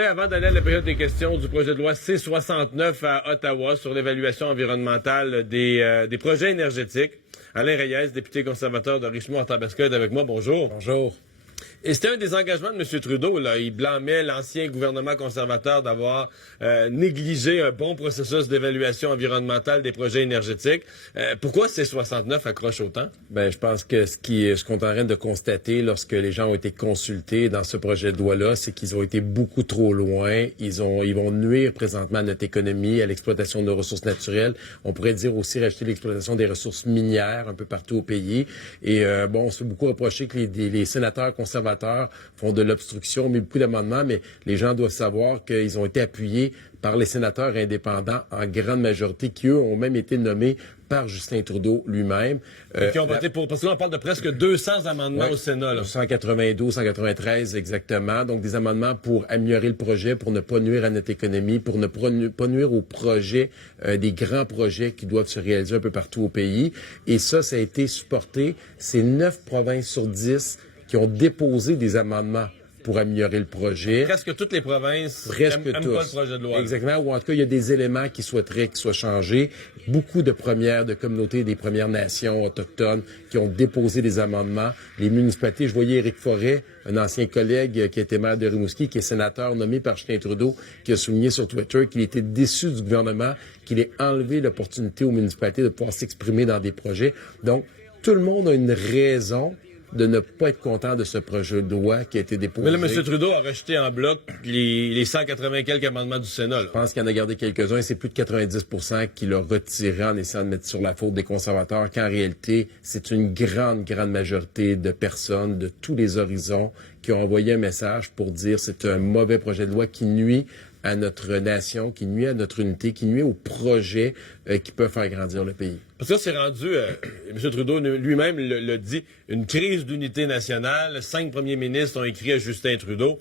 Avant d'aller à la période des questions du projet de loi C-69 à Ottawa sur l'évaluation environnementale des projets énergétiques, Alain Reyes, député conservateur de Richmond-en-Tabasco, est avec moi. Bonjour. Bonjour. Et c'était un des engagements de M. Trudeau. Là. Il blâmait l'ancien gouvernement conservateur d'avoir négligé un bon processus d'évaluation environnementale des projets énergétiques. Pourquoi C-69 accroche autant? Ben, je pense que ce qu'on est en train de constater lorsque les gens ont été consultés dans ce projet de loi-là, c'est qu'ils ont été beaucoup trop loin. Ils vont nuire présentement à notre économie, à l'exploitation de nos ressources naturelles. On pourrait dire aussi rajouter l'exploitation des ressources minières un peu partout au pays. Et on se fait beaucoup reprocher que les sénateurs conservateurs font de l'obstruction, mais beaucoup d'amendements, mais les gens doivent savoir qu'ils ont été appuyés par les sénateurs indépendants en grande majorité, qui, eux, ont même été nommés par Justin Trudeau lui-même. Qui ont voté pour... Parce que là, on parle de presque 200 amendements au Sénat. Là. 192, 193 exactement. Donc, des amendements pour améliorer le projet, pour ne pas nuire à notre économie, pour ne pas nuire aux projets, des grands projets qui doivent se réaliser un peu partout au pays. Et ça a été supporté. C'est 9 provinces sur 10 qui ont déposé des amendements pour améliorer le projet. Presque toutes les provinces Presque aiment pas le projet de loi. Exactement, ou en tout cas, il y a des éléments qui souhaiteraient qu'ils soient changés. Beaucoup de communautés des Premières Nations autochtones qui ont déposé des amendements. Les municipalités, je voyais Éric Forêt, un ancien collègue qui était maire de Rimouski, qui est sénateur nommé par Justin Trudeau, qui a souligné sur Twitter qu'il était déçu du gouvernement, qu'il ait enlevé l'opportunité aux municipalités de pouvoir s'exprimer dans des projets. Donc, tout le monde a une raison de ne pas être content de ce projet de loi qui a été déposé. Mais là, M. Trudeau a rejeté en bloc les 180 et quelques amendements du Sénat. Là. Je pense qu'il en a gardé quelques-uns. C'est plus de 90 qu'il a retiré en essayant de mettre sur la faute des conservateurs, qu'en réalité, c'est une grande majorité de personnes de tous les horizons qui ont envoyé un message pour dire que c'est un mauvais projet de loi qui nuit à notre nation, qui nuit à notre unité, qui nuit aux projets qui peuvent faire grandir le pays. Parce que là, c'est rendu, M. Trudeau lui-même le dit, une crise d'unité nationale. 5 premiers ministres ont écrit à Justin Trudeau.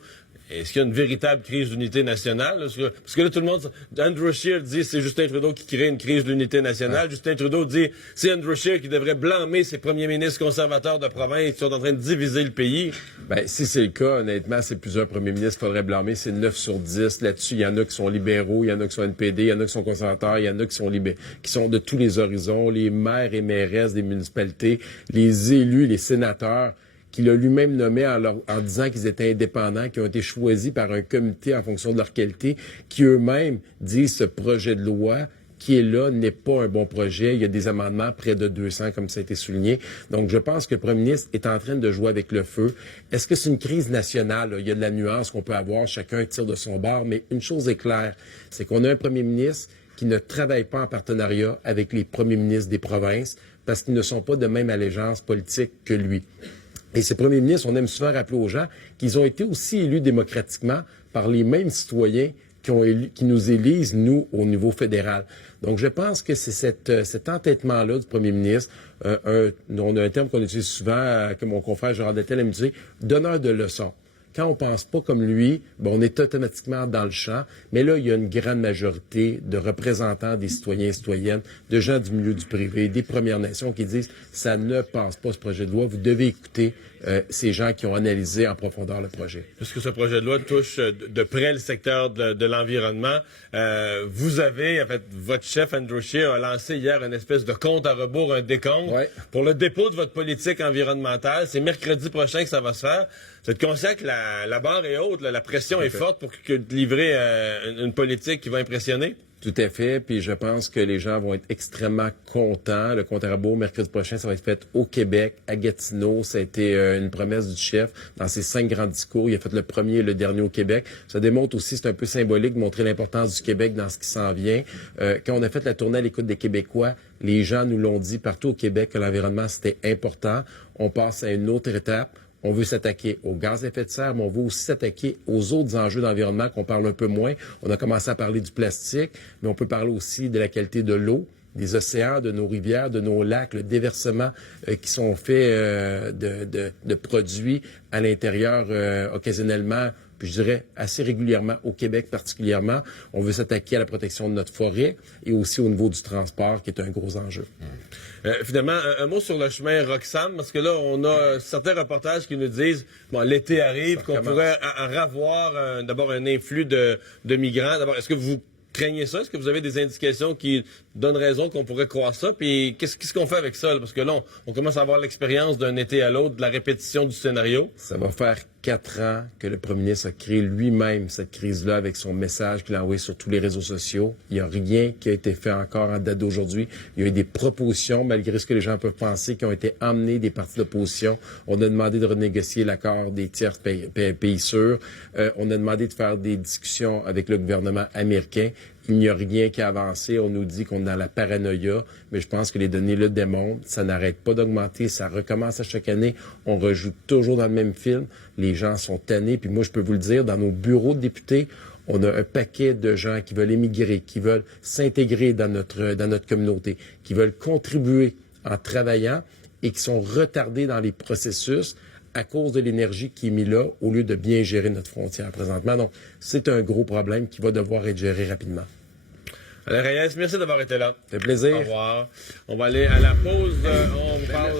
Est-ce qu'il y a une véritable crise d'unité nationale? Parce que là, tout le monde... Andrew Scheer dit c'est Justin Trudeau qui crée une crise d'unité nationale. Justin Trudeau dit c'est Andrew Scheer qui devrait blâmer ses premiers ministres conservateurs de province qui sont en train de diviser le pays. Ben, si c'est le cas, honnêtement, c'est plusieurs premiers ministres qu'il faudrait blâmer. C'est 9 sur 10. Là-dessus, il y en a qui sont libéraux, il y en a qui sont NPD, il y en a qui sont conservateurs, il y en a qui sont de tous les horizons, les maires et mairesses des municipalités, les élus, les sénateurs, qu'il a lui-même nommé en disant qu'ils étaient indépendants, qui ont été choisis par un comité en fonction de leur qualité, qui eux-mêmes disent ce projet de loi qui est là n'est pas un bon projet. Il y a des amendements près de 200, comme ça a été souligné. Donc, je pense que le premier ministre est en train de jouer avec le feu. Est-ce que c'est une crise nationale? Il y a de la nuance qu'on peut avoir. Chacun tire de son bord. Mais une chose est claire, c'est qu'on a un premier ministre qui ne travaille pas en partenariat avec les premiers ministres des provinces parce qu'ils ne sont pas de même allégeance politique que lui. Et ces premiers ministres, on aime souvent rappeler aux gens qu'ils ont été aussi élus démocratiquement par les mêmes citoyens qui nous élisent, nous, au niveau fédéral. Donc, je pense que c'est cet entêtement-là du premier ministre, on a un terme qu'on utilise souvent, que mon confrère Gérard Dettel aime dire, donneur de leçons. Quand on pense pas comme lui, on est automatiquement dans le champ. Mais là, il y a une grande majorité de représentants des citoyens et citoyennes, de gens du milieu du privé, des Premières Nations qui disent « ça ne passe pas ce projet de loi, vous devez écouter ces gens qui ont analysé en profondeur le projet ». Puisque ce projet de loi touche de près le secteur de l'environnement, vous avez, en fait, votre chef Andrew Scheer a lancé hier une espèce de compte à rebours, un décompte pour le dépôt de votre politique environnementale. C'est mercredi prochain que ça va se faire. Vous êtes conscient que la barre est haute, là, la pression est forte pour livrer une politique qui va impressionner? Tout à fait, puis je pense que les gens vont être extrêmement contents. Le compte à rebours, mercredi prochain, ça va être fait au Québec, à Gatineau. Ça a été une promesse du chef dans ses 5 grands discours. Il a fait le premier et le dernier au Québec. Ça démontre aussi, c'est un peu symbolique, de montrer l'importance du Québec dans ce qui s'en vient. Quand on a fait la tournée à l'écoute des Québécois, les gens nous l'ont dit partout au Québec que l'environnement, c'était important. On passe à une autre étape. On veut s'attaquer aux gaz à effet de serre, mais on veut aussi s'attaquer aux autres enjeux d'environnement qu'on parle un peu moins. On a commencé à parler du plastique, mais on peut parler aussi de la qualité de l'eau, des océans, de nos rivières, de nos lacs, le déversement qui sont faits de produits à l'intérieur occasionnellement puis je dirais assez régulièrement au Québec particulièrement. On veut s'attaquer à la protection de notre forêt et aussi au niveau du transport, qui est un gros enjeu. Finalement, un mot sur le chemin Roxham, parce que là, on a certains reportages qui nous disent, bon, l'été arrive, qu'on pourrait avoir d'abord un influx de migrants. D'abord, est-ce que vous craignez ça? Est-ce que vous avez des indications qui donnent raison qu'on pourrait croire ça? Puis qu'est-ce qu'on fait avec ça? Là? Parce que là, on commence à avoir l'expérience d'un été à l'autre, de la répétition du scénario. Ça va faire 4 ans que le premier ministre a créé lui-même cette crise-là avec son message qu'il a envoyé sur tous les réseaux sociaux. Il n'y a rien qui a été fait encore en date d'aujourd'hui. Il y a eu des propositions, malgré ce que les gens peuvent penser, qui ont été emmenées des partis d'opposition. On a demandé de renégocier l'accord des tiers pays sûrs. On a demandé de faire des discussions avec le gouvernement américain. Il n'y a rien qui a avancé. On nous dit qu'on est dans la paranoïa, mais je pense que les données le démontrent. Ça n'arrête pas d'augmenter, ça recommence à chaque année. On rejoue toujours dans le même film. Les gens sont tannés. Puis moi, je peux vous le dire, dans nos bureaux de députés, on a un paquet de gens qui veulent émigrer, qui veulent s'intégrer dans notre communauté, qui veulent contribuer en travaillant et qui sont retardés dans les processus à cause de l'énergie qui est mise là, au lieu de bien gérer notre frontière présentement. Donc, c'est un gros problème qui va devoir être géré rapidement. Alain Reyes, merci d'avoir été là. Ça fait plaisir. Au revoir. On va aller à la pause. On parle